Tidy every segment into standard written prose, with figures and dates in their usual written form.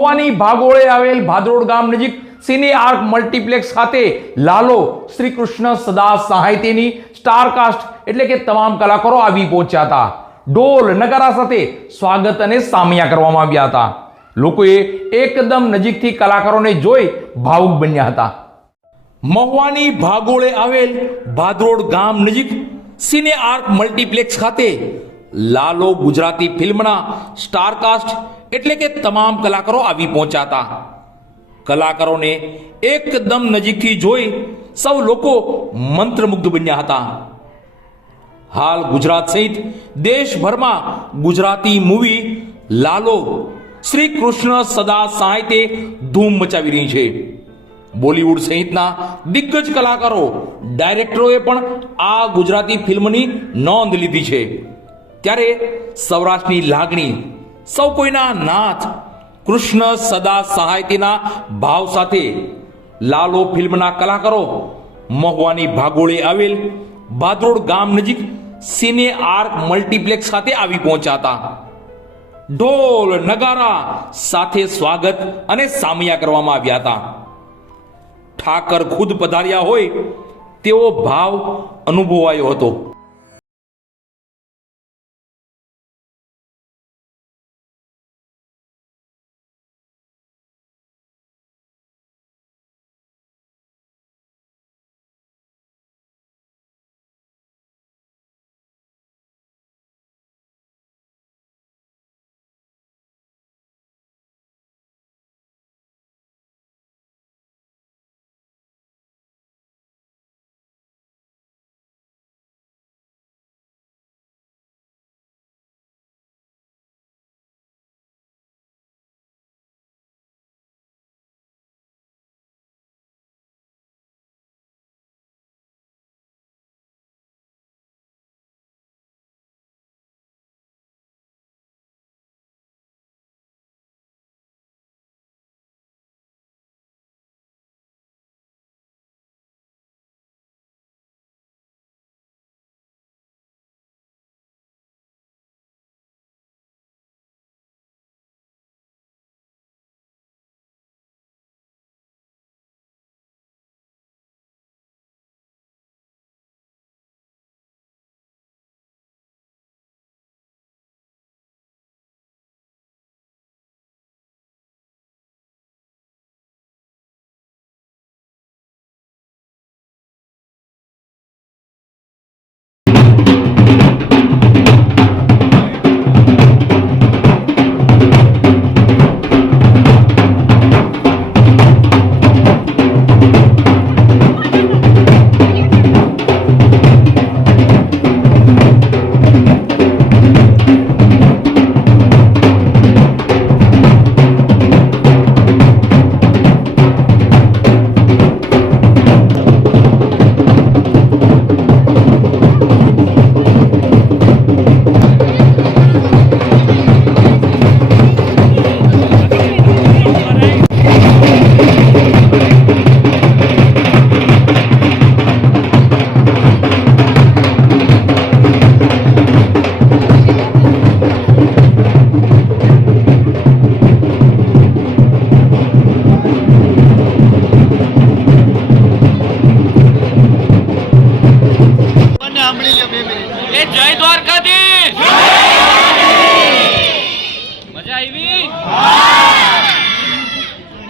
મહુવાની ભાગોળે આવેલ ભાદરોડ ગામ નજીક સિને આર્ક મલ્ટીપ્લેક્સ ખાતે લાલો શ્રી કૃષ્ણ સદા સાહિત્યની સ્ટારકાસ્ટ એટલે કે તમામ કલાકારો આવી પહોંચ્યા હતા. ઢોલ નગારા સાથે સ્વાગત અને સામિયા કરવામાં આવ્યા હતા. લોકોએ એકદમ નજીકથી કલાકારોને જોઈ ભાવુક બન્યા હતા. મહુવાની ભાગોળે આવેલ ભાદરોડ ગામ નજીક સિને આર્ક મલ્ટીપ્લેક્સ ખાતે લાલો ગુજરાતી ફિલ્મના સ્ટારકાસ્ટ એટલે કે તમામ કલાકારો આવી પહોંચ્યા હતા. કલાકારોને એકદમ નજીકથી જોઈ સૌ લોકો મંત્રમુગ્ધ બન્યા હતા. હાલ ગુજરાત સહિત દેશભરમાં ગુજરાતી મૂવી લાલો શ્રી કૃષ્ણ સદા સાહિત્ય ધૂમ મચાવી રહી છે. બોલિવૂડ સહિતના દિગ્ગજ કલાકારો ડાયરેક્ટરોએ પણ આ ગુજરાતી ફિલ્મની નોંધ લીધી છે. ત્યારે સૌરાષ્ટ્રની લાગણી, સૌ કોઈના નાથ કૃષ્ણ સદા સાહિત્યના ભાવ સાથે લાલો ફિલ્મના કલાકારો મહુવાની ભાગોળે આવેલ ભાદરોડ ગામ નજીક સિને આર્ક મલ્ટીપ્લેક્સ ખાતે આવી પહોંચ્યા હતા. ઢોલ નગારા સાથે સ્વાગત અને સામિયા કરવામાં આવ્યા હતા. ઠાકર ખુદ પધાર્યા હોય તેવો ભાવ અનુભવાયો હતો.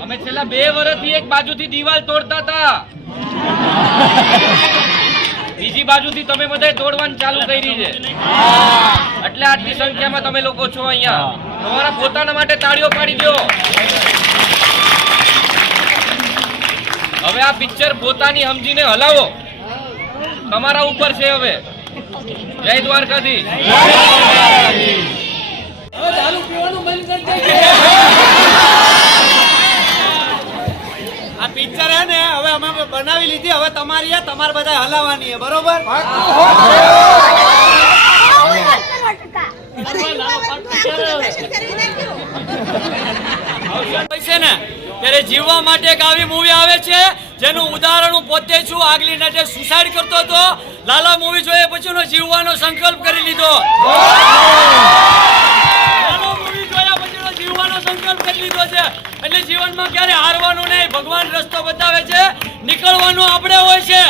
અમે છેલ્લા 2 વર્ષથી એક બાજુથી દીવાલ તોડતા હતા, બીજી બાજુથી તમે બધા તોડવાનું ચાલુ કરી છે. એટલે આટલી સંખ્યામાં તમે લોકો છો અહીંયા. તમારા પોતાના માટે તાળીઓ પાડી દો. હવે આ પિક્ચર પોતાની સમજીને હલાવો, તમારા ઉપર છે. હવે જય દ્વારકાધીશ. દારૂ પીવાનું બંધ કરી દે. આ પિક્ચર હે ને હવે અમે બનાવી લીધી, હવે તમારી હે, તમારે બધા હલાવવાની હે, બરોબર? છે ને ત્યારે જીવવા માટે એક આવી મૂવી આવે છે જેનું ઉદાહરણ હું પોતે છું. આગલી નાટે સુસાઇડ કરતો હતો, લાલા મૂવી જોયા પછીનો જીવવાનો સંકલ્પ કરી લીધો. લાલા મૂવી જોયા પછીનો જીવવાનો સંકલ્પ કરી લીધો છે. છે. એટલે જીવનમાં ક્યારે હારવાનું નહીં, ભગવાન રસ્તો બતાવે છે, નીકળવાનું આપણે હોય છે.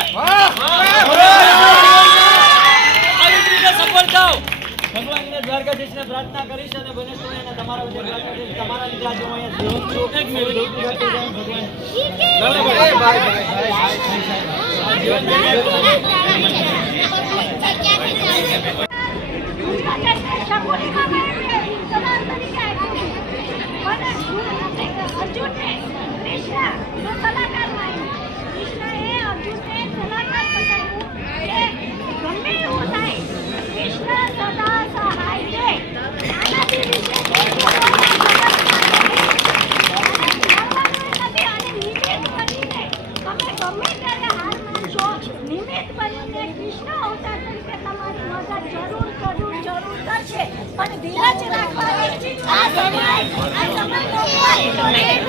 આવી જ રીતે સફળ થાવ. ભગવાનને દ્વારકાધીશને પ્રાર્થના કરીશ અને બને તો એને તમારા વિશે દ્વારકાધીશ તમારા લીધે આજે હું અહીંયા જીવન છું. એક મિનિટ પણ ધીરજ રાખવાની આ સમય મોકવાય